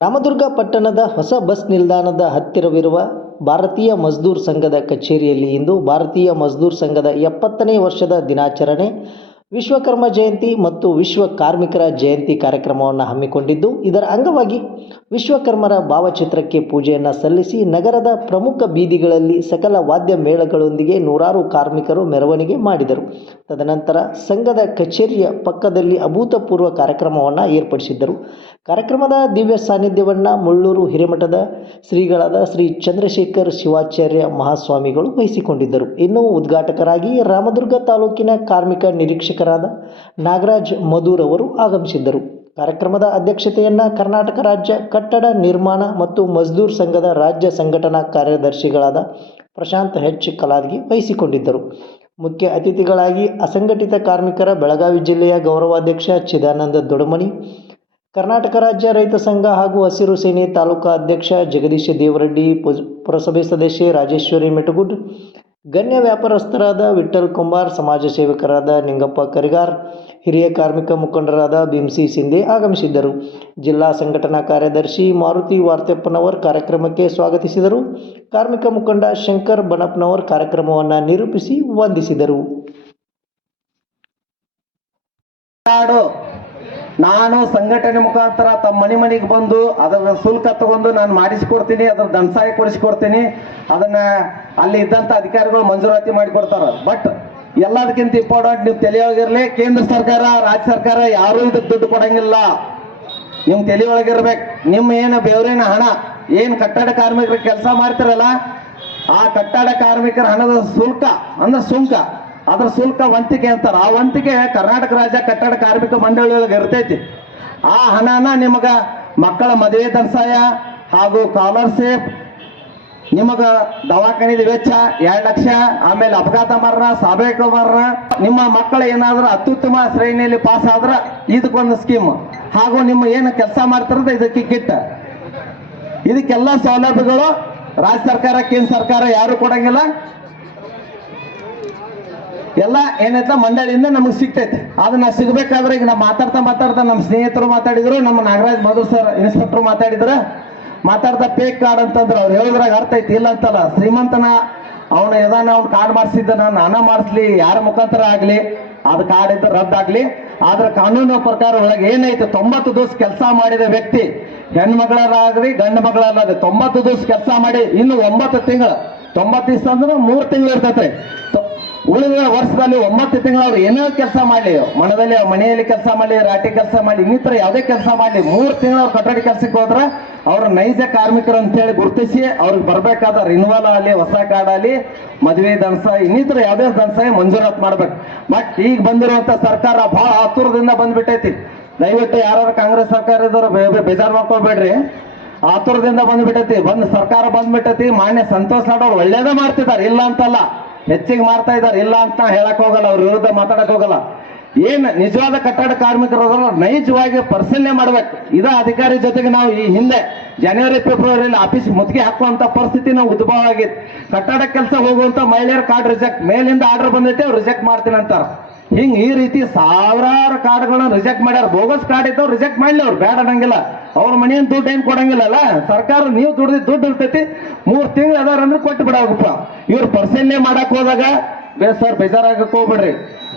ರಾಮದುರ್ಗ ಪಟ್ಟಣದ ಹೊಸ ಬಸ್ ನಿಲ್ದಾಣದ ಹತ್ತಿರವಿರುವ ಭಾರತೀಯ ಮಜ್ದೂರ್ ಸಂಘದ ಕಚೇರಿಯಲ್ಲಿ ಇಂದು ಭಾರತೀಯ ಮಜ್ದೂರ್ ಸಂಘದ ಎಪ್ಪತ್ತನೇ ವರ್ಷದ ದಿನಾಚರಣೆ ವಿಶ್ವಕರ್ಮ ಜಯಂತಿ ಮತ್ತು ವಿಶ್ವ ಕಾರ್ಮಿಕರ ಜಯಂತಿ ಕಾರ್ಯಕ್ರಮವನ್ನು ಹಮ್ಮಿಕೊಂಡಿದ್ದು, ಇದರ ಅಂಗವಾಗಿ ವಿಶ್ವಕರ್ಮರ ಭಾವಚಿತ್ರಕ್ಕೆ ಪೂಜೆಯನ್ನು ಸಲ್ಲಿಸಿ ನಗರದ ಪ್ರಮುಖ ಬೀದಿಗಳಲ್ಲಿ ಸಕಲ ವಾದ್ಯ ಮೇಳಗಳೊಂದಿಗೆ ನೂರಾರು ಕಾರ್ಮಿಕರು ಮೆರವಣಿಗೆ ಮಾಡಿದರು. ತದನಂತರ ಸಂಘದ ಕಚೇರಿಯ ಪಕ್ಕದಲ್ಲಿ ಅಭೂತಪೂರ್ವ ಕಾರ್ಯಕ್ರಮವನ್ನು ಏರ್ಪಡಿಸಿದ್ದರು. ಕಾರ್ಯಕ್ರಮದ ದಿವ್ಯ ಸಾನ್ನಿಧ್ಯವನ್ನು ಮುಳ್ಳೂರು ಹಿರೇಮಠದ ಶ್ರೀಗಳಾದ ಶ್ರೀ ಚಂದ್ರಶೇಖರ್ ಶಿವಾಚಾರ್ಯ ಮಹಾಸ್ವಾಮಿಗಳು ವಹಿಸಿಕೊಂಡಿದ್ದರು. ಇನ್ನು ಉದ್ಘಾಟಕರಾಗಿ ರಾಮದುರ್ಗ ತಾಲೂಕಿನ ಕಾರ್ಮಿಕ ನಿರೀಕ್ಷಕರಾದ ನಾಗರಾಜ್ ಮಧುರವರು ಆಗಮಿಸಿದ್ದರು. ಕಾರ್ಯಕ್ರಮದ ಅಧ್ಯಕ್ಷತೆಯನ್ನು ಕರ್ನಾಟಕ ರಾಜ್ಯ ಕಟ್ಟಡ ನಿರ್ಮಾಣ ಮತ್ತು ಮಜ್ದೂರ್ ಸಂಘದ ರಾಜ್ಯ ಸಂಘಟನಾ ಕಾರ್ಯದರ್ಶಿಗಳಾದ ಪ್ರಶಾಂತ್ ಹೆಚ್ ಕಲಾದ್ಗಿ ವಹಿಸಿಕೊಂಡಿದ್ದರು. ಮುಖ್ಯ ಅತಿಥಿಗಳಾಗಿ ಅಸಂಘಟಿತ ಕಾರ್ಮಿಕರ ಬೆಳಗಾವಿ ಜಿಲ್ಲೆಯ ಗೌರವಾಧ್ಯಕ್ಷ ಚಿದಾನಂದ ದೊಡಮನಿ, ಕರ್ನಾಟಕ ರಾಜ್ಯ ರೈತ ಸಂಘ ಹಾಗೂ ಹಸಿರು ಸೇನೆ ತಾಲೂಕಾ ಅಧ್ಯಕ್ಷ ಜಗದೀಶ ದೇವರೆಡ್ಡಿ ಪುರಸಭೆ ಸದಸ್ಯೆ ರಾಜೇಶ್ವರಿ ಮೆಟಗುಡ್ ಗಣ್ಯ ವ್ಯಾಪಾರಸ್ಥರಾದ ವಿಠ್ಠಲ್ ಕುಂಬಾರ್ ಸಮಾಜ ಸೇವಕರಾದ ನಿಂಗಪ್ಪ ಕರಿಗಾರ್, ಹಿರಿಯ ಕಾರ್ಮಿಕ ಮುಖಂಡರಾದ ಭೀಮ್ಸಿ ಸಿಂಧೆ ಆಗಮಿಸಿದ್ದರು. ಜಿಲ್ಲಾ ಸಂಘಟನಾ ಕಾರ್ಯದರ್ಶಿ ಮಾರುತಿ ವಾರ್ತೆಪ್ಪನವರ್ ಕಾರ್ಯಕ್ರಮಕ್ಕೆ ಸ್ವಾಗತಿಸಿದರು. ಕಾರ್ಮಿಕ ಮುಖಂಡ ಶಂಕರ್ ಬಣಪ್ಪನವರ್ ಕಾರ್ಯಕ್ರಮವನ್ನು ನಿರೂಪಿಸಿ ವಂದಿಸಿದರು. ನಾನು ಸಂಘಟನೆ ಮುಖಾಂತರ ತಮ್ಮ ಮನೆ ಮನೆಗೆ ಬಂದು ಅದರ ಶುಲ್ಕ ತಗೊಂಡು ನಾನು ಮಾಡಿಸಿಕೊಡ್ತೀನಿ, ಅದ್ರ ದಂಸಾಯ ಕೊಡಿಸಿಕೊಡ್ತೀನಿ, ಅದನ್ನ ಅಲ್ಲಿ ಇದ್ದಂತ ಅಧಿಕಾರಿಗಳು ಮಂಜೂರಾತಿ ಮಾಡಿಕೊಡ್ತಾರ ಬಟ್ ಎಲ್ಲದಕ್ಕಿಂತ ಇಂಪಾರ್ಟೆಂಟ್ ನೀವು ತಲೆಯೊಳಗಿರ್ಲಿ, ಕೇಂದ್ರ ಸರ್ಕಾರ, ರಾಜ್ಯ ಸರ್ಕಾರ ಯಾರೂ ಇದಕ್ಕೆ ದುಡ್ಡು ಕೊಡಂಗಿಲ್ಲ. ನಿಮ್ ತಲೆಯೊಳಗಿರ್ಬೇಕು. ನಿಮ್ ನಿಮ್ಮ ಏನು ಬೇವ್ರೇನ ಹಣ, ಏನ್ ಕಟ್ಟಡ ಕಾರ್ಮಿಕರ ಕೆಲಸ ಮಾಡ್ತಿರಲ್ಲ, ಆ ಕಟ್ಟಡ ಕಾರ್ಮಿಕರ ಹಣದ ಶುಲ್ಕ, ಅಂದ್ರೆ ಸುಂಕ ಅದ್ರ ಶುಲ್ಕ ವಂತಿಕೆ ಅಂತಾರೆ. ಆ ವಂತಿಕೆ ಕರ್ನಾಟಕ ರಾಜ್ಯ ಕಟ್ಟಡ ಕಾರ್ಮಿಕ ಮಂಡಳಿಯೊಳಗೆ ಇರ್ತೈತಿ. ಆ ಹಣನ ನಿಮಗೆ ಮಕ್ಕಳ ಮದುವೆ ದರ್ಸಾಯ ಹಾಗೂ ಸ್ಕಾಲರ್ಶಿಪ್ ನಿಮಗೆ ದವಾಖಾನಿದ ವೆಚ್ಚ ಎರಡು ಲಕ್ಷ, ಆಮೇಲೆ ಅಪಘಾತ ಮರಣ ಸಾಬೇಕ ಮರಣ. ನಿಮ್ಮ ಮಕ್ಕಳು ಏನಾದರೂ ಅತ್ಯುತ್ತಮ ಶ್ರೇಣಿಯಲ್ಲಿ ಪಾಸ್ ಆದ್ರೆ ಇದಕ್ಕೊಂದು ಸ್ಕೀಮ್. ಹಾಗೂ ನಿಮ್ಮ ಏನು ಕೆಲಸ ಮಾಡ್ತಿರೋದು ಇದಕ್ಕೆ ಕಿಟ್ ಇದಕ್ಕೆಲ್ಲ ಸೌಲಭ್ಯಗಳು ರಾಜ್ಯ ಸರ್ಕಾರ, ಕೇಂದ್ರ ಸರ್ಕಾರ ಯಾರು ಕೊಡಂಗಿಲ್ಲ. ಎಲ್ಲ ಏನೈತ ಮಂಡಳಿಯಿಂದ ನಮಗೆ ಸಿಗ್ತೈತೆ. ಅದನ್ನ ಸಿಗ್ಬೇಕಾದ್ರೆ ಈಗ ನಾವು ಮಾತಾಡ್ತಾ ಮಾತಾಡ್ತಾ ನಮ್ಮ ಸ್ನೇಹಿತರು ಮಾತಾಡಿದ್ರು, ನಮ್ಮ ನಾಗರಾಜ್ ಮಧು ಸರ್ ಇನ್ಸ್ಪೆಕ್ಟರ್ ಮಾತಾಡಿದ್ರು. ಮಾತಾಡ್ತಾ ಪೇಕ್ ಕಾರ್ಡ್ ಅಂತಂದ್ರೆ. ಅವ್ರು ಹೇಳಿದ್ರಾಗ ಅರ್ಥ ಐತಿ. ಇಲ್ಲ ಅಂತಲ್ಲ, ಶ್ರೀಮಂತನ ಅವನ ಯದಾನ ಅವ್ನ ಕಾರ್ಡ್ ಮಾಡಿಸಿದ್ದನ ನಾನ ಮಾಡಿಸ್ಲಿ, ಯಾರ ಮುಖಾಂತರ ಆಗಲಿ, ಅದು ಕಾರ್ಡ್ ಇದ್ದ ರದ್ದಾಗ್ಲಿ ಆದ್ರೆ ಕಾನೂನು ಪ್ರಕಾರ ಒಳಗೆ ಏನೈತೆ, ತೊಂಬತ್ತು ದಿವಸ ಕೆಲಸ ಮಾಡಿದ ವ್ಯಕ್ತಿ ಹೆಣ್ಮಗಳಾಗ್ಲಿ ಗಂಡು ಮಗಳಾಗಲಿ, ತೊಂಬತ್ತು ದಿವಸ ಕೆಲಸ ಮಾಡಿ, ಇನ್ನು ಒಂಬತ್ತು ತಿಂಗಳು, ತೊಂಬತ್ತು ದಿವಸ ಅಂದ್ರೆ ಮೂರು ತಿಂಗಳು ಇರ್ತೈತ್ರಿ. ಉಳಿದ ವರ್ಷದಲ್ಲಿ ಒಂಬತ್ತು ತಿಂಗಳು ಅವ್ರು ಏನೋ ಕೆಲಸ ಮಾಡಲಿ. ಮನದಲ್ಲಿ ಮನೆಯಲ್ಲಿ ಕೆಲಸ ಮಾಡಲಿ ರಾಟಿ ಕೆಲಸ ಮಾಡಲಿ, ಇನ್ನಿತರ ಯಾವುದೇ ಕೆಲಸ ಮಾಡಲಿ. ಮೂರು ತಿಂಗಳು ಅವ್ರು ಕಟ್ಟಡ ಕೆಲಸಕ್ಕೆ ಹೋದ್ರೆ ಅವ್ರ ನೈಜ ಕಾರ್ಮಿಕರು ಅಂತೇಳಿ ಗುರುತಿಸಿ ಅವ್ರಿಗೆ ಬರಬೇಕಾದ ರಿನ್ವಲ್ ಆಗಲಿ, ಹೊಸ ಕಾರ್ಡ್ ಆಗಲಿ, ಮದುವೆ ದನಸ ಇನ್ನಿತರ ಯಾವುದೇ ದನಸ ಮಂಜೂರಾತ್ ಮಾಡ್ಬೇಕು. ಬಟ್ ಈಗ ಬಂದಿರುವಂತ ಸರ್ಕಾರ ಬಹಳ ಆತುರದಿಂದ ಬಂದ್ಬಿಟ್ಟೈತಿ. ದಯವಿಟ್ಟು ಯಾರು ಕಾಂಗ್ರೆಸ್ ಸರ್ಕಾರ ಇದ್ರು ಬೇಜಾರ್ ಮಾಡ್ಕೊಳ್ಬೇಡ್ರಿ. ಆತುರದಿಂದ ಬಂದ್ಬಿಟ್ಟೈತಿ. ಬಂದ್ ಸರ್ಕಾರ ಬಂದ್ಬಿಟ್ಟೈತಿ. ಮಾನ್ಯ ಸಂತೋಷ್ ನಾಡೋರು ಒಳ್ಳೇದೇ ಮಾಡ್ತಿದ್ದಾರೆ. ಇಲ್ಲ ಅಂತಲ್ಲ. ಹೆಚ್ಚಿಗೆ ಮಾಡ್ತಾ ಇದ್ದಾರೆ. ಇಲ್ಲ ಅಂತ ಹೇಳಕ್ ಹೋಗಲ್ಲ, ಅವ್ರ ವಿರುದ್ಧ ಮಾತಾಡಕ್ ಹೋಗಲ್ಲ. ಏನ್ ನಿಜವಾದ ಕಟ್ಟಡ ಕಾರ್ಮಿಕರು ನೈಜವಾಗಿ ಪರಿಶೀಲನೆ ಮಾಡ್ಬೇಕು. ಇದ ಅಧಿಕಾರಿ ಜೊತೆಗೆ ನಾವು ಈ ಹಿಂದೆ ಜನವರಿ ಫೆಬ್ರವರಿಯಲ್ಲಿ ಆಫೀಸ್ ಮುತ್ತಿಗೆ ಹಾಕುವಂತ ಪರಿಸ್ಥಿತಿ ನಾವು ಉದ್ಭವ ಆಗಿತ್ತು. ಕಟ್ಟಡ ಕೆಲಸ ಹೋಗುವಂತ ಮಹಿಳೆಯರ ಕಾರ್ಡ್ ರಿಜೆಕ್ಟ್ ಮೇಲಿಂದ ಆರ್ಡರ್ ಬಂದೈತೆ, ಅವ್ರು ರಿಜೆಕ್ಟ್ ಮಾಡ್ತೀನಿ ಅಂತಾರ. ಹಿಂಗ್ ಈ ರೀತಿ ಸಾವಿರಾರು ಕಾರ್ಡ್ಗಳನ್ನ ರಿಜೆಕ್ಟ್ ಮಾಡ್ಯಾರ. ಬೋಗಸ್ ಕಾರ್ಡ್ ಇದ್ದವ್ರು ರಿಜೆಕ್ಟ್ ಮಾಡ್ಲಿ ಅವ್ರು ಬೇಡ ಅನ್ನಂಗಿಲ್ಲ. ಅವ್ರ ಮನೆಯನ್ ದುಡ್ಡು ಏನ್ ಕೊಡಂಗಿಲ್ಲಲ್ಲ? ಸರ್ಕಾರ ನೀವು ದುಡ್ದು ದುಡ್ಡು ಇರ್ತೈತಿ. ಮೂರ್ ತಿಂಗಳು ಅದಾರ ಅಂದ್ರೆ ಕೊಟ್ಟು ಬಿಡಾಗಪ್ಪ ಇವ್ರು ಪರ್ಸೆಲ್ನೆ ಮಾಡಕ್ ಹೋದಾಗ ಬೇ ಸರ್ ಬೇಜಾರಾಗಕ್ ಹೋಗ್ಬಿಡ್ರಿ.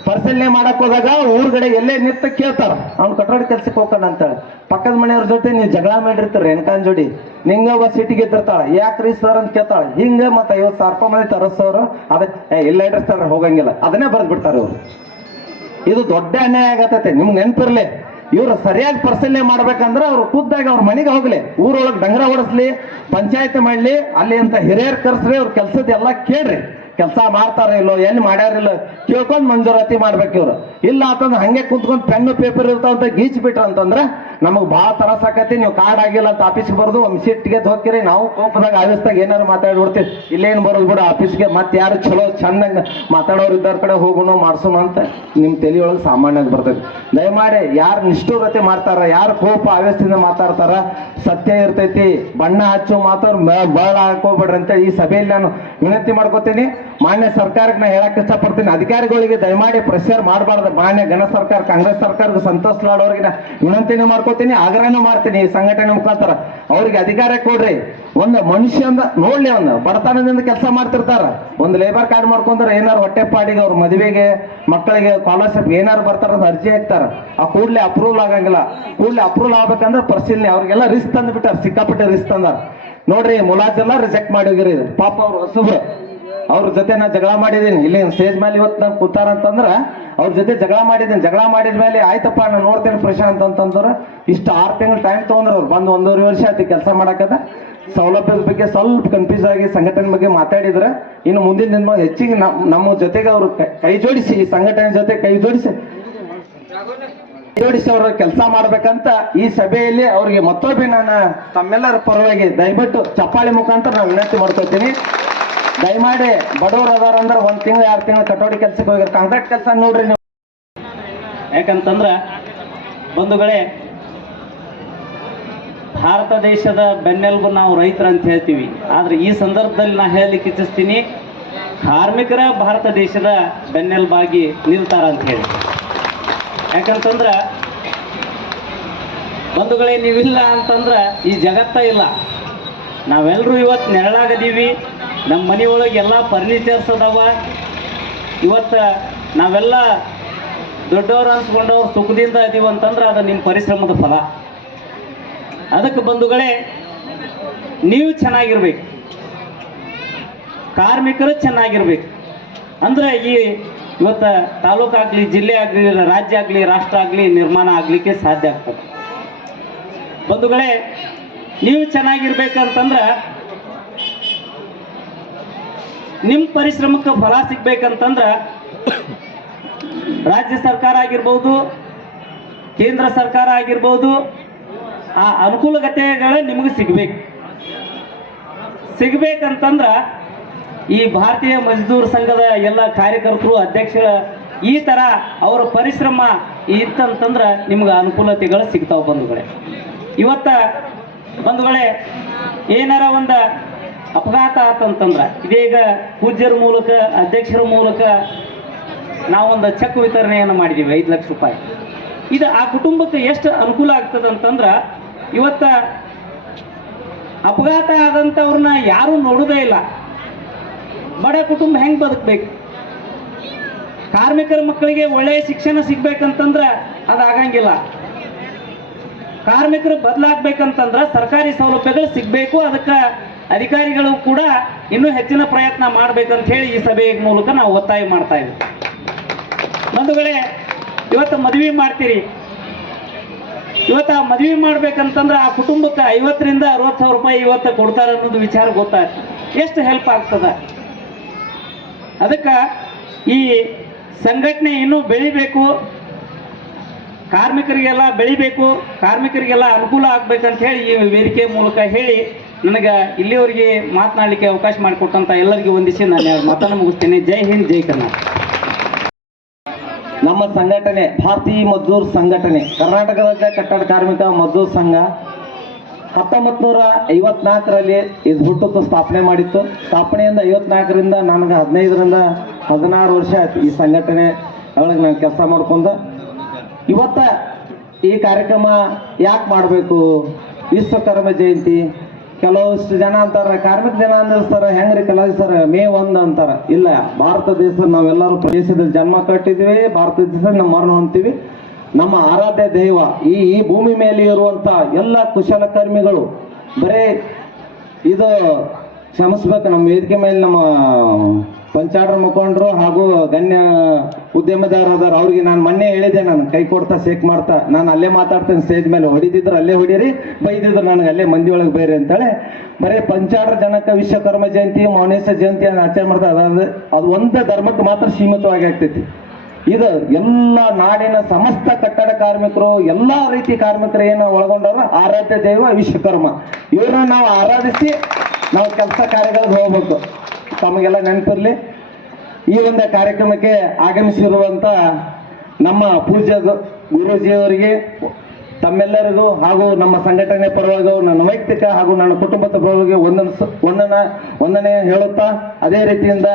ಪರ್ಸೆಲ್ನೆ ಮಾಡಕ್ ಹೋದಾಗ ಊರ್ಗಡೆ ಎಲ್ಲೇ ನಿಂತ ಕೇಳ್ತಾರ. ಅವ್ನು ಕಟ್ಟಡ ಕೆಲ್ಸಕ್ಕೆ ಹೋಗೋಣ ಅಂತ ಪಕ್ಕದ ಮನೆಯವ್ರ ಜೊತೆ ನೀವು ಜಗಳ ಮಾಡಿರ್ತೀರಿ, ರೇಣುಕಾನ್ ಜೋಡಿ. ನಿಂಗ ಒಬ್ಬ ಸಿಟಿಗೆ ಎದ್ದಿರ್ತಾಳ ಯಾಕ್ರಿ ಸರ್ ಅಂತ ಕೇಳ್ತಾಳ. ಹಿಂಗ ಮತ್ತ ಐವತ್ತು ಸಾವಿರ ರೂಪಾಯಿ ಮನೆ ತರಸೋರು ಅದಕ್ಕೆ ಇಲ್ಲ ಇಡ್ರಿ ಸರ್ ಹೋಗಂಗಿಲ್ಲ. ಅದನ್ನೇ ಬರ್ದು ಬಿಡ್ತಾರೆ ಇವ್ರು. ಇದು ದೊಡ್ಡ ಅನ್ಯಾಯ ಆಗತೈತೆ. ನಿಮ್ಗೆ ನೆನಪಿರ್ಲಿ, ಇವ್ರು ಸರಿಯಾಗಿ ಪರಿಶೀಲನೆ ಮಾಡ್ಬೇಕಂದ್ರೆ ಅವ್ರು ಖುದ್ದಾಗಿ ಅವ್ರ ಮನೆಗೆ ಹೋಗ್ಲಿ, ಊರೊಳಗೆ ಡಂಗರ ಓಡಿಸ್ಲಿ ಪಂಚಾಯತ್ ಮಾಡಲಿ, ಅಲ್ಲಿ ಅಂತ ಹಿರಿಯರು ಕರ್ಸ್ರಿ, ಅವ್ರ ಕೆಲಸದ ಎಲ್ಲ ಕೇಳ್ರಿ. ಕೆಲಸ ಮಾಡ್ತಾರ ಇಲ್ಲೋ, ಎಲ್ಲಿ ಮಾಡ್ಯಾರಿಲ್ಲ ಕೇಳ್ಕೊಂಡ್ ಮಂಜೂರಾತಿ ಮಾಡ್ಬೇಕು ಇವ್ರು. ಇಲ್ಲ ಅಂತಂದ್ರೆ ಹಂಗೆ ಕುಂತ್ಕೊಂಡ್ ಪೆನ್ ಪೇಪರ್ ಇರ್ತಾವಂತ ಗೀಚ್ ಬಿಟ್ರ ಅಂತಂದ್ರೆ ನಮಗೆ ಭಾಳ ತರ ಆಕತಿ ನೀವು ಕಾರ್ಡ್ ಆಗಿಲ್ಲ ಅಂತ ಆಫೀಸ್ಗೆ ಬರೋದು, ಒಂದು ಸೀಟ್ಗೆ ಹೋಗ್ತೀರಿ, ನಾವು ಕೋಪದಾಗ ಆಫೀಸ್ದಾಗ ಏನಾರು ಮಾತಾಡಿ ಬಿಡ್ತೀವಿ. ಇಲ್ಲೇನ್ ಬರೋದು ಬಿಡ ಆಫೀಸ್ಗೆ ಮತ್ತೆ ಯಾರು ಚಲೋ ಚಂದಂಗ ಮಾತಾಡೋರು ಇದ್ದಾರ ಕಡೆ ಹೋಗೋಣ, ಮಾಡ್ಸೋಣ ಅಂತ ನಿಮ್ಮ ತಲೆಯೊಳಗೆ ಸಾಮಾನ್ಯವಾಗಿ ಬರ್ತೈತಿ ದಯಮಾಡಿ ಯಾರು ನಿಷ್ಠುರತೆ ಮಾಡ್ತಾರ, ಯಾರು ಕೋಪ, ಆವೇಶದಿಂದ ಮಾತಾಡ್ತಾರ, ಸತ್ಯ ಇರ್ತೈತಿ, ಬಣ್ಣ ಹಚ್ಚು ಮಾತಾಡ್ ಬಹಳ ಹಾಕೋಬೇಡ್ರಿ ಅಂತ ಈ ಸಭೆಯಲ್ಲಿ ನಾನು ವಿನಂತಿ ಮಾಡ್ಕೋತೀನಿ. ಮಾನ್ಯ ಸರ್ಕಾರಕ್ಕೆ ನಾ ಹೇಳಕ್ಕೆ ಇಷ್ಟಪಡ್ತೀನಿ. ಅದಕ್ಕೆ ಅಧಿಕಾರಿಗಳಿಗೆ ದಯಮಾಡಿ ಪ್ರೆಷರ್ ಮಾಡಬಾರ್ದು. ಮಾನ್ಯ ಘನ ಸರ್ಕಾರ, ಕಾಂಗ್ರೆಸ್ ಸರ್ಕಾರದ ಸಂತೋಷ ಲಾಡೋರಿಗೆ ಅವ್ರಿಗೆ ನಾ ವಿನಂತಿನೂ ಮಾಡ್ಕೋತೀನಿ. ಆಗ್ರಹನೂ ಮಾಡ್ತೀನಿ. ಈ ಸಂಘಟನೆ ಮುಖಾಂತರ ಅವ್ರಿಗೆ ಅಧಿಕಾರ ಕೊಡ್ರಿ. ಒಂದು ಮನುಷ್ಯಂದ ನೋಡ್ಲಿ ಒಂದು ಬಡತನದಿಂದ ಕೆಲಸ ಮಾಡ್ತಿರ್ತಾರ. ಒಂದು ಲೇಬರ್ ಕಾರ್ಡ್ ಮಾಡ್ಕೊಂಡ್ರೆ ಏನಾರು ಹೊಟ್ಟೆ ಪಾಡಿಗೆ ಅವ್ರ ಮದುವೆಗೆ, ಮಕ್ಕಳಿಗೆ ಸ್ಕಾಲರ್ಶಿಪ್ ಏನಾರು ಬರ್ತಾರ ಅಂತ ಅರ್ಜಿ ಹಾಕ್ತಾರ. ಆ ಕೂಡಲೇ ಅಪ್ರೂವಲ್ ಆಗಂಗಿಲ್ಲ. ಕೂಡಲೇ ಅಪ್ರೂವಲ್ ಆಗ್ಬೇಕಂದ್ರೆ ಪರಿಶೀಲನೆ. ಅವ್ರಿಗೆಲ್ಲ ರಿಸ್ಕ್ ತಂದು ಬಿಟ್ಟಾರ ಸಿಕ್ಕಾಪಟ್ಟೆ ರಿಸ್ಕ್ ತಂದಾರ. ನೋಡ್ರಿ ಮುಲಾಜೆಲ್ಲ ರಿಜೆಕ್ಟ್ ಮಾಡಿ ಪಾಪ ಅವ್ರ ಹೊಸಬ್ರು. ಅವ್ರ ಜೊತೆ ನಾ ಜಗಳ ಮಾಡಿದ್ದೀನಿ. ಇಲ್ಲಿ ಸ್ಟೇಜ್ ಮೇಲೆ ಇವತ್ತು ನಾನು ಕೂತಾರ ಅಂತಂದ್ರ ಅವ್ರ ಜೊತೆ ಜಗಳ ಮಾಡಿದ್ದೀನಿ. ಜಗಳ ಮಾಡಿದ ಮೇಲೆ ಆಯ್ತಪ್ಪ ನಾನು ನೋಡ್ತೇನೆ ಪ್ರಶಾಂತ್ ಅಂತಂದ್ರೆ ಇಷ್ಟು ಆರು ತಿಂಗಳು ಟೈಮ್ ತಗೊಂಡ್ರ ಅವ್ರು. ಬಂದು ಒಂದೂವರೆ ವರ್ಷ ಆಯ್ತು ಕೆಲಸ ಮಾಡಕದ. ಸೌಲಭ್ಯದ ಬಗ್ಗೆ ಸ್ವಲ್ಪ ಕನ್ಫ್ಯೂಸ್ ಆಗಿ ಸಂಘಟನೆ ಬಗ್ಗೆ ಮಾತಾಡಿದ್ರೆ. ಇನ್ನು ಮುಂದಿನ ದಿನ ಹೆಚ್ಚಿಗೆ ನಮ್- ನಮ್ಮ ಜೊತೆಗೆ ಅವರು ಕೈ ಜೋಡಿಸಿ, ಈ ಸಂಘಟನೆ ಜೊತೆ ಕೈ ಜೋಡಿಸಿ. ಜೋಡಿಸಿ ಅವರು ಕೆಲಸ ಮಾಡ್ಬೇಕಂತ ಈ ಸಭೆಯಲ್ಲಿ ಅವರಿಗೆ ಮತ್ತೊಮ್ಮೆ ನಾನು ತಮ್ಮೆಲ್ಲರ ಪರವಾಗಿ ದಯವಿಟ್ಟು ಚಪ್ಪಾಳಿ ಮುಖಾಂತರ ನಾನು ವಿನಂತಿ ಮಾಡ್ಕೊತೀನಿ ದಯಮಾಡಿ ಬಡವರು ಅದಾರ ಅಂದ್ರೆ ಒಂದ್ ತಿಂಗಳು, ಎರಡು ತಿಂಗಳು ಕಟೋಡಿ ಕೆಲ್ಸಕ್ಕೆ ಹೋಗಿರ್. ಕಾಂಕ್ರೀಟ್ ಕೆಲಸ ನೋಡ್ರಿ ನೀವು. ಯಾಕಂತಂದ್ರ, ಬಂಧುಗಳೇ, ಭಾರತ ದೇಶದ ಬೆನ್ನೆಲುಬು ನಾವು ರೈತರ ಅಂತ ಹೇಳ್ತೀವಿ. ಆದ್ರೆ ಈ ಸಂದರ್ಭದಲ್ಲಿ ನಾ ಹೇಳಲಿಕ್ಕೆ ಇಚ್ಛಿಸ್ತೀನಿ, ಕಾರ್ಮಿಕರ ಭಾರತ ದೇಶದ ಬೆನ್ನೆಲುಬಾಗಿ ನಿಲ್ತಾರ ಅಂತ ಹೇಳಿ. ಯಾಕಂತಂದ್ರ, ಬಂಧುಗಳೇ, ನೀವಿಲ್ಲ ಅಂತಂದ್ರ ಈ ಜಗತ್ತ ಇಲ್ಲ. ನಾವೆಲ್ಲರೂ ಇವತ್ತು ನೆರಳಾಗದೀವಿ. ನಮ್ಮ ಮನೆಯೊಳಗೆ ಎಲ್ಲ ಫರ್ನಿಚರ್ಸ್ ಅದಾವ. ಇವತ್ತು ನಾವೆಲ್ಲ ದೊಡ್ಡವ್ರು ಅನ್ಸ್ಕೊಂಡವ್ರು ಸುಖದಿಂದ ಇದೀವಿ ಅಂತಂದ್ರೆ ಅದು ನಿಮ್ಮ ಪರಿಶ್ರಮದ ಫಲ. ಅದಕ್ಕೆ ಬಂಧುಗಳೇ, ನೀವು ಚೆನ್ನಾಗಿರ್ಬೇಕು. ಕಾರ್ಮಿಕರು ಚೆನ್ನಾಗಿರ್ಬೇಕು. ಅಂದ್ರೆ ಈ ಇವತ್ತು ತಾಲೂಕು ಆಗಲಿ, ಜಿಲ್ಲೆ ಆಗಲಿ, ರಾಜ್ಯ ಆಗಲಿ, ರಾಷ್ಟ್ರ ಆಗಲಿ ನಿರ್ಮಾಣ ಆಗಲಿಕ್ಕೆ ಸಾಧ್ಯ ಆಗ್ತದೆ. ಬಂಧುಗಳೇ, ನೀವು ಚೆನ್ನಾಗಿರ್ಬೇಕಂತಂದ್ರೆ ನಿಮ್ಮ ಪರಿಶ್ರಮಕ್ಕೆ ಫಲ ಸಿಗ್ಬೇಕಂತಂದ್ರೆ ರಾಜ್ಯ ಸರ್ಕಾರ ಆಗಿರ್ಬೋದು, ಕೇಂದ್ರ ಸರ್ಕಾರ ಆಗಿರ್ಬೋದು, ಆ ಅನುಕೂಲತೆಗಳು ನಿಮಗೆ ಸಿಗ್ಬೇಕು. ಸಿಗ್ಬೇಕಂತಂದ್ರೆ ಈ ಭಾರತೀಯ ಮಜ್ದೂರ್ ಸಂಘದ ಎಲ್ಲ ಕಾರ್ಯಕರ್ತರು, ಅಧ್ಯಕ್ಷರ ಈ ಥರ ಅವರ ಪರಿಶ್ರಮ ಇತ್ತಂತಂದ್ರೆ ನಿಮ್ಗೆ ಅನುಕೂಲತೆಗಳು ಸಿಗ್ತಾವೆ ಬಂಧುಗಳೇ. ಇವತ್ತ ಬಂಧುಗಳೇ, ಏನಾರ ಒಂದು ಅಪಘಾತ ಆತಂತಂದ್ರೆ ಇದೀಗ ಪೂಜ್ಯರ ಮೂಲಕ, ಅಧ್ಯಕ್ಷರ ಮೂಲಕ ನಾವೊಂದು ಚೆಕ್ ವಿತರಣೆಯನ್ನು ಮಾಡಿದ್ದೀವಿ ಐದು ಲಕ್ಷ ರೂಪಾಯಿ. ಇದು ಆ ಕುಟುಂಬಕ್ಕೆ ಎಷ್ಟು ಅನುಕೂಲ ಆಗ್ತದೆ ಅಂತಂದ್ರೆ ಇವತ್ತ ಅಪಘಾತ ಆದಂಥವ್ರನ್ನ ಯಾರೂ ನೋಡೋದೇ ಇಲ್ಲ. ಬಡ ಕುಟುಂಬ ಹೆಂಗೆ ಬದುಕಬೇಕು? ಕಾರ್ಮಿಕರ ಮಕ್ಕಳಿಗೆ ಒಳ್ಳೆಯ ಶಿಕ್ಷಣ ಸಿಗ್ಬೇಕಂತಂದ್ರೆ ಅದು ಆಗಂಗಿಲ್ಲ ಕಾರ್ಮಿಕರು ಬದಲಾಗಬೇಕಂತಂದ್ರೆ ಸರ್ಕಾರಿ ಸೌಲಭ್ಯಗಳು ಸಿಗಬೇಕು, ಅದಕ್ಕೆ ಅಧಿಕಾರಿಗಳು ಕೂಡ ಇನ್ನೂ ಹೆಚ್ಚಿನ ಪ್ರಯತ್ನ ಮಾಡಬೇಕಂತ ಹೇಳಿ ಈ ಸಭೆಯ ಮೂಲಕ ನಾವು ಒತ್ತಾಯ ಮಾಡ್ತಾ ಇದ್ದೀವಿ ಬಂಧುಗಳೇ ಇವತ್ತು ಮದುವೆ ಮಾಡ್ತೀರಿ. ಇವತ್ತು ಆ ಮದುವೆ ಮಾಡ್ಬೇಕಂತಂದ್ರೆ ಆ ಕುಟುಂಬಕ್ಕೆ ಐವತ್ತರಿಂದ ಅರವತ್ತು ಸಾವಿರ ರೂಪಾಯಿ ಇವತ್ತು ಕೊಡ್ತಾರೆ ಅನ್ನೋದು ವಿಚಾರ ಗೊತ್ತಾಯ್ತು. ಎಷ್ಟು ಹೆಲ್ಪ್ ಆಗ್ತದ? ಅದಕ್ಕೆ ಈ ಸಂಘಟನೆ ಇನ್ನೂ ಬೆಳಿಬೇಕು. ಕಾರ್ಮಿಕರಿಗೆಲ್ಲ ಬೆಳಿಬೇಕು. ಕಾರ್ಮಿಕರಿಗೆಲ್ಲ ಅನುಕೂಲ ಆಗ್ಬೇಕಂತ ಹೇಳಿ ಈ ವೇದಿಕೆ ಮೂಲಕ ಹೇಳಿ ನನಗೆ ಇಲ್ಲಿವರೆಗೆ ಮಾತನಾಡಲಿಕ್ಕೆ ಅವಕಾಶ ಮಾಡಿಕೊಟ್ಟಂತ ಎಲ್ಲರಿಗೂ ವಂದಿಸಿ ನಾನು ಮತನ ಮುಗಿಸ್ತೇನೆ. ಜೈ ಹಿಂದ್, ಜೈ ಕರ್ನಾಟಕ. ನಮ್ಮ ಸಂಘಟನೆ ಭಾರತೀಯ ಮಜ್ದೂರ್ ಸಂಘಟನೆ, ಕರ್ನಾಟಕ ರಾಜ್ಯ ಕಟ್ಟಡ ಕಾರ್ಮಿಕ ಮಜ್ದೂರ್ ಸಂಘ ಹತ್ತೊಂಬತ್ತು ನೂರ ಐವತ್ನಾಲ್ಕರಲ್ಲಿ ಇದು ಹುಟ್ಟು ಸ್ಥಾಪನೆ ಮಾಡಿತ್ತು. ಸ್ಥಾಪನೆಯಿಂದ ಐವತ್ನಾಲ್ಕರಿಂದ ನನಗೆ ಹದಿನೈದರಿಂದ ಹದಿನಾರು ವರ್ಷ ಆಯ್ತು ಈ ಸಂಘಟನೆ ಒಳಗೆ ನಾನು ಕೆಲಸ ಮಾಡ್ಕೊಂಡು. ಇವತ್ತ ಈ ಕಾರ್ಯಕ್ರಮ ಯಾಕೆ ಮಾಡಬೇಕು? ವಿಶ್ವಕರ್ಮ ಜಯಂತಿ ಕೆಲವಷ್ಟು ಜನ ಅಂತಾರ, ಕಾರ್ಮಿಕ ಜನ ಅನ್ನಿಸ್ತಾರ ಹೆಂಗ್ರಿ ಕಲಾವಿದ ಸರ್ ಮೇ ಒಂದ್ ಅಂತಾರ. ಇಲ್ಲ, ಭಾರತ ದೇಶ ನಾವೆಲ್ಲರೂ ದೇಶದಲ್ಲಿ ಜನ್ಮ ಕಟ್ಟಿದ್ವಿ ಭಾರತ ದೇಶ ನಮ್ಮ ಮರಣ ಅಂತೀವಿ ನಮ್ಮ ಆರಾಧ್ಯ ದೈವ, ಈ ಈ ಭೂಮಿ ಮೇಲೆ ಇರುವಂತ ಎಲ್ಲ ಕುಶಲಕರ್ಮಿಗಳು, ಬರೇ ಇದು ಕ್ಷಮಿಸ್ಬೇಕು, ನಮ್ಮ ವೇದಿಕೆ ಮೇಲೆ ನಮ್ಮ ಪಂಚಾಯತ್ ಮುಖಂಡರು ಹಾಗೂ ಗಣ್ಯ ಉದ್ಯಮದಾರದಾರ ಅವ್ರಿಗೆ ನಾನು ಮೊನ್ನೆ ಹೇಳಿದೆ, ನಾನು ಕೈ ಕೊಡ್ತಾ ಶೇಕ್ ಮಾಡ್ತಾ, ನಾನು ಅಲ್ಲೇ ಮಾತಾಡ್ತೇನೆ ಸ್ಟೇಜ್ ಮೇಲೆ ಹೊಡಿದಿದ್ರು ಅಲ್ಲೇ ಹೊಡೀರಿ, ಬೈದಿದ್ರು ನನಗೆ ಅಲ್ಲೇ ಮಂದಿ ಒಳಗೆ ಬೇರೆ ಅಂತೇಳಿ, ಬರೀ ಪಂಚಾಡ್ರ ಜನಕ್ಕೆ ವಿಶ್ವಕರ್ಮ ಜಯಂತಿ ಮೌನೇಶ್ವರ ಜಯಂತಿ ಅನ್ನ ಆಚರಣೆ ಮಾಡ್ತಾರೆ ಅದಾದ್ರೆ ಅದು ಒಂದೇ ಧರ್ಮಕ್ಕೆ ಮಾತ್ರ ಸೀಮಿತವಾಗಿ ಆಗ್ತೈತಿ. ಇದು ಎಲ್ಲ ನಾಡಿನ ಸಮಸ್ತ ಕಟ್ಟಡ ಕಾರ್ಮಿಕರು, ಎಲ್ಲ ರೀತಿ ಕಾರ್ಮಿಕರು ಏನು ಒಳಗೊಂಡವ್ರು, ಆರಾಧ್ಯ ದೈವ, ವಿಶ್ವಕರ್ಮ. ಇವ್ರನ್ನ ನಾವು ಆರಾಧಿಸಿ, ನಾವು ಕೆಲಸ ಕಾರ್ಯಗಳಿಗೆ ಹೋಗ್ಬೇಕು. ತಮಗೆಲ್ಲ ನೆನಪಿರಲಿ. ಈ ಒಂದು ಕಾರ್ಯಕ್ರಮಕ್ಕೆ ಆಗಮಿಸಿರುವಂತ ನಮ್ಮ ಪೂಜ್ಯ ಗುರೂಜಿಯವರಿಗೆ, ತಮ್ಮೆಲ್ಲರಿಗೂ ಹಾಗೂ ನಮ್ಮ ಸಂಘಟನೆ ಪರವಾಗಿ ನನ್ನ ವೈಯಕ್ತಿಕ ಹಾಗೂ ನನ್ನ ಕುಟುಂಬದ ಪರವಾಗಿ ಒಂದನ ಒಂದನ ಹೇಳುತ್ತಾ, ಅದೇ ರೀತಿಯಿಂದ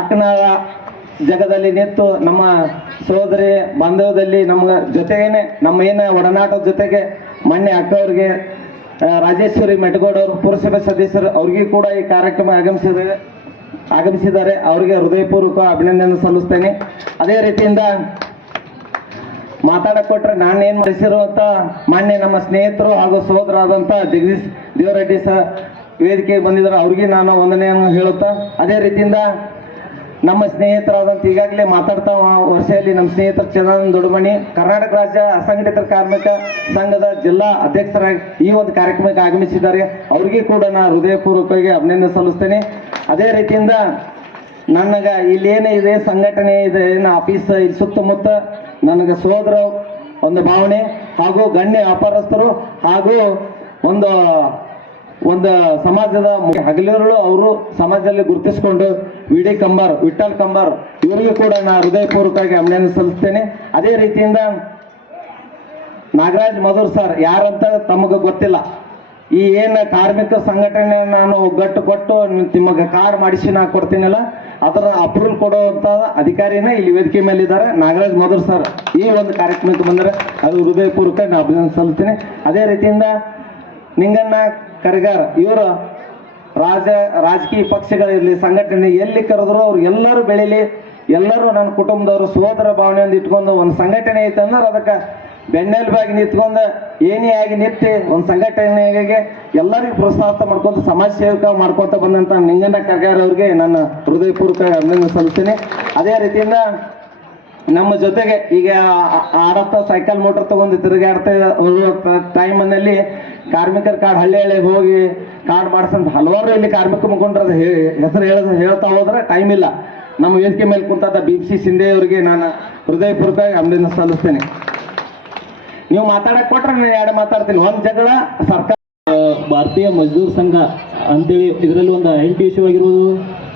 ಅಕ್ಕನ ಜಗದಲ್ಲಿ ನಿಂತು ನಮ್ಮ ಸಹೋದರಿ ಬಾಂಧವ್ಯದಲ್ಲಿ ನಮ್ಮ ಜೊತೆಗೇನೆ, ನಮ್ಮ ಏನು ಒಡನಾಟದ ಜೊತೆಗೆ ಮೊನ್ನೆ ಅಕ್ಕವ್ರಿಗೆ ರಾಜೇಶ್ವರಿ ಮೆಟಗೋಡ್ ಅವರು, ಪುರಸಭೆ ಸದಸ್ಯರು, ಅವ್ರಿಗೆ ಕೂಡ ಈ ಕಾರ್ಯಕ್ರಮ ಆಗಮಿಸಿದ್ದಾರೆ ಆಗಮಿಸಿದ್ದಾರೆ. ಅವರಿಗೆ ಹೃದಯಪೂರ್ವಕ ಅಭಿನಂದನೆ ಸಲ್ಲಿಸ್ತೇನೆ. ಅದೇ ರೀತಿಯಿಂದ ಮಾತಾಡಕ್ ಕೊಟ್ರೆ ನಾನು ಏನ್ ಮಾಡಿಸಿರುವಂತ ಮಾನ್ಯ ನಮ್ಮ ಸ್ನೇಹಿತರು ಹಾಗೂ ಸಹೋದರಾದಂತ ಜಗದೀಶ್ ದೇವರೆಡ್ಡಿ ಸರ್ ವೇದಿಕೆಗೆ ಬಂದಿದ್ದಾರೆ. ಅವ್ರಿಗೆ ನಾನು ವಂದನೆಯನ್ನು ಹೇಳುತ್ತಾ, ಅದೇ ರೀತಿಯಿಂದ ನಮ್ಮ ಸ್ನೇಹಿತರಾದಂತ ಈಗಾಗಲೇ ಮಾತಾಡ್ತಾ ವರ್ಷದಲ್ಲಿ ನಮ್ಮ ಸ್ನೇಹಿತರು ಚಂದ್ರಾನಂದ ದೊಡ್ಡಮಣಿ ಕರ್ನಾಟಕ ರಾಜ್ಯ ಅಸಂಘಟಿತ ಕಾರ್ಮಿಕ ಸಂಘದ ಜಿಲ್ಲಾ ಅಧ್ಯಕ್ಷರಾಗಿ ಈ ಒಂದು ಕಾರ್ಯಕ್ರಮಕ್ಕೆ ಆಗಮಿಸಿದ್ದಾರೆ. ಅವ್ರಿಗೆ ಕೂಡ ನಾನು ಹೃದಯಪೂರ್ವಕವಾಗಿ ಅಭಿನಂದನೆ ಸಲ್ಲಿಸ್ತೇನೆ. ಅದೇ ರೀತಿಯಿಂದ ನನಗೆ ಇಲ್ಲಿ ಏನೇ ಇದೆ, ಸಂಘಟನೆ ಇದೆ, ಏನು ಆಫೀಸ್ ಇಲ್ಲಿ ಸುತ್ತಮುತ್ತ ನನಗೆ ಸೋದರ ಒಂದು ಭಾವನೆ ಹಾಗೂ ಗಣ್ಯ ವ್ಯಾಪಾರಸ್ಥರು ಹಾಗೂ ಒಂದು ಒಂದು ಸಮಾಜದ ಹಗಲಿರುಳು ಅವರು ಸಮಾಜದಲ್ಲಿ ಗುರುತಿಸಿಕೊಂಡು ವಿ ಡಿ ಕಂಬಾರ್ ವಿಠಲ್ ಕಂಬಾರ್, ಇವರಿಗೆ ಕೂಡ ನಾನು ಹೃದಯಪೂರ್ವಕವಾಗಿ ಅಭಿನಂದನೆ ಸಲ್ಲಿಸ್ತೇನೆ. ಅದೇ ರೀತಿಯಿಂದ ನಾಗರಾಜ್ ಮಧುರ್ ಸರ್ ಯಾರಂತ ತಮಗೆ ಗೊತ್ತಿಲ್ಲ. ಈ ಏನು ಕಾರ್ಮಿಕ ಸಂಘಟನೆ ನಾನು ಒಗ್ಗಟ್ಟು ಕೊಟ್ಟು ನಿಮಗೆ ಕಾರ್ಡ್ ಮಾಡಿಸಿ ನಾ ಕೊಡ್ತೀನಲ್ಲ, ಅದರ ಅಪ್ರೂವಲ್ ಕೊಡುವಂತ ಅಧಿಕಾರಿನ ಇಲ್ಲಿ ವೇದಿಕೆ ಮೇಲೆ ಇದ್ದಾರೆ ನಾಗರಾಜ್ ಮಧುರ್ ಸರ್ ಈ ಒಂದು ಕಾರ್ಯಕ್ರಮಕ್ಕೆ ಬಂದರೆ ಅದು ಹೃದಯಪೂರ್ವಕ ನಾನು ಅಭಿನಂದನೆ ಸಲ್ಲಿಸ್ತೀನಿ. ಅದೇ ರೀತಿಯಿಂದ ನಿಂಗಣ್ಣ ಕರಿಗಾರ್. ಇವರು ರಾಜ, ರಾಜಕೀಯ ಪಕ್ಷಗಳಿರಲಿ, ಸಂಘಟನೆ ಎಲ್ಲಿ ಕರೆದ್ರು ಅವ್ರು ಎಲ್ಲರೂ ಬೆಳೀಲಿ, ಎಲ್ಲರೂ ನನ್ನ ಕುಟುಂಬದವರು ಸೋದರ ಭಾವನೆಯಿಂದ ಇಟ್ಕೊಂಡು ಒಂದು ಸಂಘಟನೆ ಐತೆ ಅಂದ್ರೆ ಅದಕ್ಕೆ ಬೆನ್ನೆಲುಬಾಗಿ ನಿಂತ್ಕೊಂಡು ಏನೇ ಆಗಿ ನಿಂತು ಒಂದು ಸಂಘಟನೆಗೆ ಎಲ್ಲರಿಗೂ ಪ್ರೋತ್ಸಾಹ ಮಾಡ್ಕೊಂಡು ಸಮಾಜ ಸೇವಕ ಮಾಡ್ಕೊತ ಬಂದಂತ ನಿಂಗಣ್ಣ ಕರ್ಗಾರ್ ಅವ್ರಿಗೆ ನನ್ನ ಹೃದಯಪೂರ್ವಕ ಅಭಿನಂದನೆ ಸಲ್ಲಿಸ್ತೀನಿ. ಅದೇ ರೀತಿಯಿಂದ ನಮ್ಮ ಜೊತೆಗೆ ಈಗ ಆರತ್ತ ಸೈಕಲ್ ಮೋಟರ್ ತಗೊಂಡು ತಿರುಗಾಡ್ತಾ ಟೈಮಲ್ಲಿ ಕಾರ್ಮಿಕರ ಕಾರ್ಡ್ ಹಳ್ಳಿ ಹಳ್ಳಿ ಹೋಗಿ ಕಾರ್ಡ್ ಮಾಡ್ಸಂತ ಹಲವಾರು ಇಲ್ಲಿ ಕಾರ್ಮಿಕ ಮುಖಂಡರದ ಹೆಸರು ಹೇಳ ಹೇಳ್ತಾ ಹೋದ್ರೆ ಟೈಮ್ ಇಲ್ಲ. ನಮ್ಮ ವೇದಿಕೆ ಮೇಲೆ ಕುಂತಾದ ಬಿ ಸಿ ಸಿಂಧೆ ಅವರಿಗೆ ನಾನು ಹೃದಯಪೂರ್ವಕ ಅಭಿನಂದನೆ ಸಲ್ಲಿಸ್ತೇನೆ. ನೀವು ಮಾತಾಡಕ್ ಕೊಟ್ರೆ ನಾನು ಎರಡು ಮಾತಾಡ್ತೀನಿ. ಒಂದು ಜಗಳ, ಸರ್ಕಾರ, ಭಾರತೀಯ ಮಜ್ದೂರ್ ಸಂಘ ಅಂತೇಳಿ ಇದರಲ್ಲಿ ಒಂದು ಐ ಟಿ ಸಿ ಆಗಿರ್ಬೋದು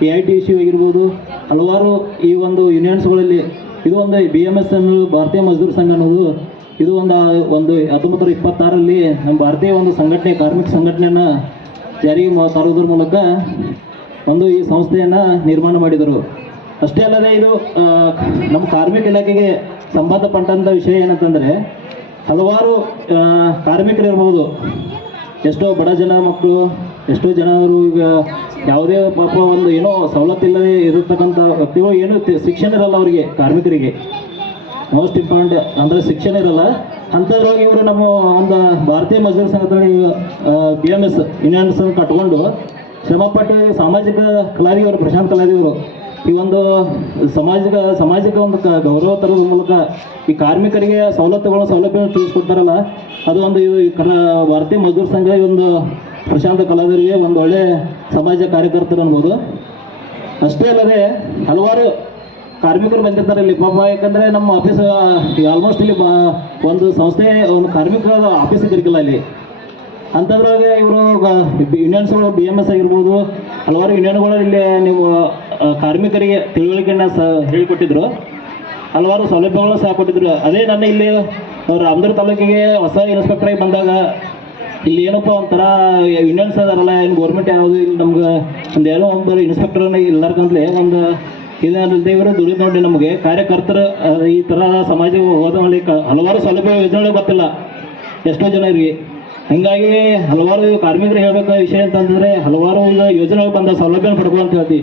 ಎ ಐ ಟಿ ಸಿ ಆಗಿರ್ಬೋದು ಹಲವಾರು ಈ ಒಂದು ಯೂನಿಯನ್ಸ್ಗಳಲ್ಲಿ ಇದು ಒಂದು ಬಿ ಎಂ ಎಸ್ ಅನ್ನೋದು ಭಾರತೀಯ ಮಜ್ದೂರ್ ಸಂಘ ಅನ್ನೋದು. ಇದು ಒಂದು ಒಂದು ಹತ್ತೊಂಬತ್ತು ನೂರ ಇಪ್ಪತ್ತಾರರಲ್ಲಿ ನಮ್ಮ ಭಾರತೀಯ ಒಂದು ಸಂಘಟನೆ, ಕಾರ್ಮಿಕ ಸಂಘಟನೆಯನ್ನು ಜಾರಿಗೆ ತರೋದ್ರ ಮೂಲಕ ಒಂದು ಈ ಸಂಸ್ಥೆಯನ್ನು ನಿರ್ಮಾಣ ಮಾಡಿದರು. ಅಷ್ಟೇ ಅಲ್ಲದೆ ಇದು ನಮ್ಮ ಕಾರ್ಮಿಕ ಇಲಾಖೆಗೆ ಸಂಬಂಧಪಟ್ಟಂಥ ವಿಷಯ ಏನಂತಂದರೆ, ಹಲವಾರು ಕಾರ್ಮಿಕರಿರ್ಬೋದು ಎಷ್ಟೋ ಬಡ ಜನ ಮಕ್ಕಳು, ಎಷ್ಟೋ ಜನರು ಈಗ ಯಾವುದೇ ಪಾಪ ಒಂದು ಏನೋ ಸವಲತ್ತಿಲ್ಲದೆ ಇರತಕ್ಕಂಥ ವ್ಯಕ್ತಿಗಳು ಏನು ಶಿಕ್ಷಣ ಇರಲ್ಲ ಅವರಿಗೆ, ಕಾರ್ಮಿಕರಿಗೆ. ಮೋಸ್ಟ್ ಇಂಪಾರ್ಟೆಂಟ್ ಅಂದರೆ ಶಿಕ್ಷಣ ಇರಲ್ಲ. ಅಂಥದ್ರೊಳಗೆ ಇವರು ನಮ್ಮ ಒಂದು ಭಾರತೀಯ ಮಜ್ದೂರ್ ಸಂಘದಲ್ಲಿ ಬಿ ಎಂ ಎಸ್ ಯೂನಿಯನ್ಸ್ ಕಟ್ಕೊಂಡು ಶ್ರಮಪಟ್ಟು ಸಾಮಾಜಿಕ ಕಲಾವಿದರು ಪ್ರಶಾಂತ್ ಕಲಾವಿದರು ಈ ಒಂದು ಸಮಾಜಿಕ, ಸಾಮಾಜಿಕ ಒಂದು ಕ- ಗೌರವ ತರುವ ಮೂಲಕ ಈ ಕಾರ್ಮಿಕರಿಗೆ ಸವಲತ್ತುಗಳ ಸೌಲಭ್ಯಗಳನ್ನು ತಿಳಿಸ್ಕೊಡ್ತಾರಲ್ಲ, ಅದು ಒಂದು ಈ ಕರ್ನಾ ಭಾರತೀಯ ಮಜ್ದೂರ್ ಸಂಘ ಈ ಒಂದು ಪ್ರಶಾಂತ ಕಲಾವಿದರಿಗೆ ಒಂದು ಒಳ್ಳೆ ಸಮಾಜ ಕಾರ್ಯಕರ್ತರು ಅನ್ಬೋದು. ಅಷ್ಟೇ ಅಲ್ಲದೆ ಹಲವಾರು ಕಾರ್ಮಿಕರು ಬಂದಿರ್ತಾರೆ ಇಲ್ಲಿ. ಪಾಪ ಯಾಕಂದ್ರೆ ನಮ್ಮ ಆಫೀಸ್ ಆಲ್ಮೋಸ್ಟ್ ಇಲ್ಲಿ ಒಂದು ಸಂಸ್ಥೆ, ಒಂದು ಕಾರ್ಮಿಕರ ಆಫೀಸ್ ಇದ್ದಿರ್ಕಿಲ್ಲ ಇಲ್ಲಿ ಅಂಥದ್ರೊಳಗೆ ಇವರು ಯೂನಿಯನ್ಸ್ಗಳು ಬಿ ಎಂ ಎಸ್ ಆಗಿರ್ಬೋದು, ಹಲವಾರು ಯೂನಿಯನ್ಗಳು ಇಲ್ಲಿ ನೀವು ಕಾರ್ಮಿಕರಿಗೆ ತಿಳುವಳಿಕೆಯನ್ನು ಸ ಹೇಳಿಕೊಟ್ಟಿದ್ರು. ಹಲವಾರು ಸೌಲಭ್ಯಗಳು ಸಹ ಕೊಟ್ಟಿದ್ರು. ಅದೇ ನನ್ನ ಇಲ್ಲಿ, ರಾಮದುರ್ಗ ತಾಲೂಕಿಗೆ ಹೊಸ ಇನ್ಸ್ಪೆಕ್ಟ್ರಾಗಿ ಬಂದಾಗ ಇಲ್ಲಿ ಏನಪ್ಪ ಒಂಥರ ಯೂನಿಯನ್ಸ್ ಅದಾರಲ್ಲ, ಏನು ಗೌರ್ಮೆಂಟ್ ಯಾವುದು ಇಲ್ಲಿ ನಮ್ಗೆ. ಒಂದು ಏನೋ ಒಂದು ಇನ್ಸ್ಪೆಕ್ಟರ್ನ ಇಲ್ಲಾರ್ಕಂತಲೇ ಒಂದು ಇದೇನಂತೆ ಇವರು ದುಡಿದು ನೋಡಿ ನಮಗೆ ಕಾರ್ಯಕರ್ತರು ಈ ಥರ ಸಮಾಜಕ್ಕೆ ಮಾಡಿ ಹಲವಾರು ಸೌಲಭ್ಯ ಯೋಜನೆಗಳು ಗೊತ್ತಿಲ್ಲ ಎಷ್ಟೋ ಜನರಿಗೆ. ಹೀಗಾಗಿ ಹಲವಾರು ಕಾರ್ಮಿಕರು ಹೇಳ್ಬೇಕಾದ ವಿಷಯ ಅಂತಂದರೆ ಹಲವಾರು ಈಗ ಯೋಜನೆಗಳು ಬಂದ ಸೌಲಭ್ಯ ಪಡ್ಕೊಂತ ಹೇಳ್ತೀವಿ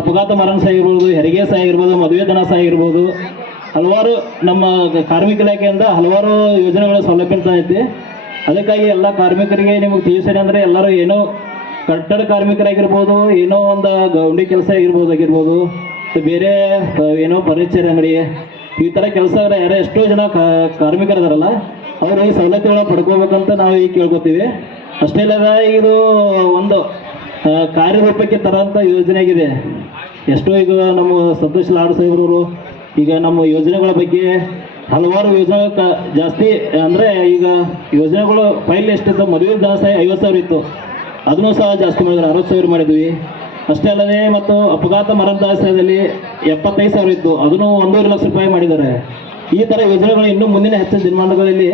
ಅಪಘಾತ ಮರಣ ಸಹ ಇರ್ಬೋದು, ಹೆರಿಗೆ ಸಹ ಇರ್ಬೋದು, ಮದುವೆ ದನ ಸಹ ಇರ್ಬೋದು. ಹಲವಾರು ನಮ್ಮ ಕಾರ್ಮಿಕ ಇಲಾಖೆಯಿಂದ ಹಲವಾರು ಯೋಜನೆಗಳ ಸೌಲಭ್ಯ ಐತಿ. ಅದಕ್ಕಾಗಿ ಎಲ್ಲ ಕಾರ್ಮಿಕರಿಗೆ ನಿಮಗೆ ತಿಳಿಸಿದೆ ಅಂದರೆ ಎಲ್ಲರೂ ಏನೋ ಕಟ್ಟಡ ಕಾರ್ಮಿಕರಾಗಿರ್ಬೋದು, ಏನೋ ಒಂದು ಗೌಂಡಿ ಕೆಲಸ ಆಗಿರ್ಬೋದು ಆಗಿರ್ಬೋದು ಬೇರೆ ಏನೋ ಫರ್ನಿಚರ್ ಅಂಗಡಿ. ಈ ಥರ ಕೆಲಸ ಯಾರೋ ಎಷ್ಟೋ ಜನ ಕಾರ್ಮಿಕರಿದಾರಲ್ಲ, ಅವರು ಈ ಸವಲತ್ತುಗಳನ್ನ ಪಡ್ಕೋಬೇಕಂತ ನಾವು ಈಗ ಕೇಳ್ಕೊತೀವಿ. ಅಷ್ಟೇ ಇಲ್ಲದ ಇದು ಒಂದು ಕಾರ್ಯರೂಪಕ್ಕೆ ತರೋಂಥ ಯೋಜನೆ ಆಗಿದೆ. ಎಷ್ಟೋ ಈಗ ನಮ್ಮ ಸಂತೋಷ್ ಲಾಡ್ ಸಾಹೇಬ್ರವರು, ಈಗ ನಮ್ಮ ಯೋಜನೆಗಳ ಬಗ್ಗೆ ಹಲವಾರು ಯೋಜನೆ ಜಾಸ್ತಿ, ಅಂದರೆ ಈಗ ಯೋಜನೆಗಳು ಫೈಲ್ ಎಷ್ಟಿತ್ತು, ಮದುವೆ ದಾಸ ಐವತ್ತು ಸಾವಿರ ಇತ್ತು. ಅದನ್ನು ಸಹ ಜಾಸ್ತಿ ಮಾಡಿದ್ರು, ಅರವತ್ತು ಸಾವಿರ ಮಾಡಿದ್ವಿ. ಅಷ್ಟೇ ಅಲ್ಲದೆ ಮತ್ತು ಅಪಘಾತ ಮರಣದಾಸದಲ್ಲಿ ಎಪ್ಪತ್ತೈದು ಸಾವಿರ ಇತ್ತು. ಅದನ್ನು ಒಂದೂವರೆ ಲಕ್ಷ ರೂಪಾಯಿ ಮಾಡಿದ್ದಾರೆ. ಈ ಥರ ಯೋಜನೆಗಳು ಇನ್ನೂ ಮುಂದಿನ ಹೆಚ್ಚಿನ ದಿನಮಾನಗಳಲ್ಲಿ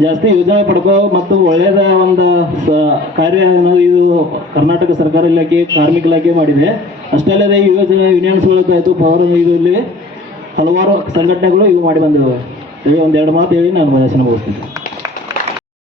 ಜಾಸ್ತಿ ಯೋಜನೆ ಪಡ್ಕೋ ಮತ್ತು ಒಳ್ಳೆಯದ ಒಂದು ಸ- ಕಾರ್ಯ ಅನ್ನೋದು ಇದು ಕರ್ನಾಟಕ ಸರ್ಕಾರ ಇಲಾಖೆ, ಕಾರ್ಮಿಕ ಇಲಾಖೆ ಮಾಡಿದೆ. ಅಷ್ಟೇ ಅಲ್ಲದೆ ಈ ಯೋಜನೆ ಯೂನಿಯನ್ಸ್ಗಳು ಆಯಿತು ಪವರ್ ಇದರಲ್ಲಿ ಹಲವಾರು ಸಂಘಟನೆಗಳು ಇವು ಮಾಡಿ ಬಂದಿವೆ. ಹೇಳಿ ಒಂದೆರಡು ಮಾತು ಹೇಳಿ ನಾನು ಭಾಷಣ ಮುಗಿಸ್ತೀನಿ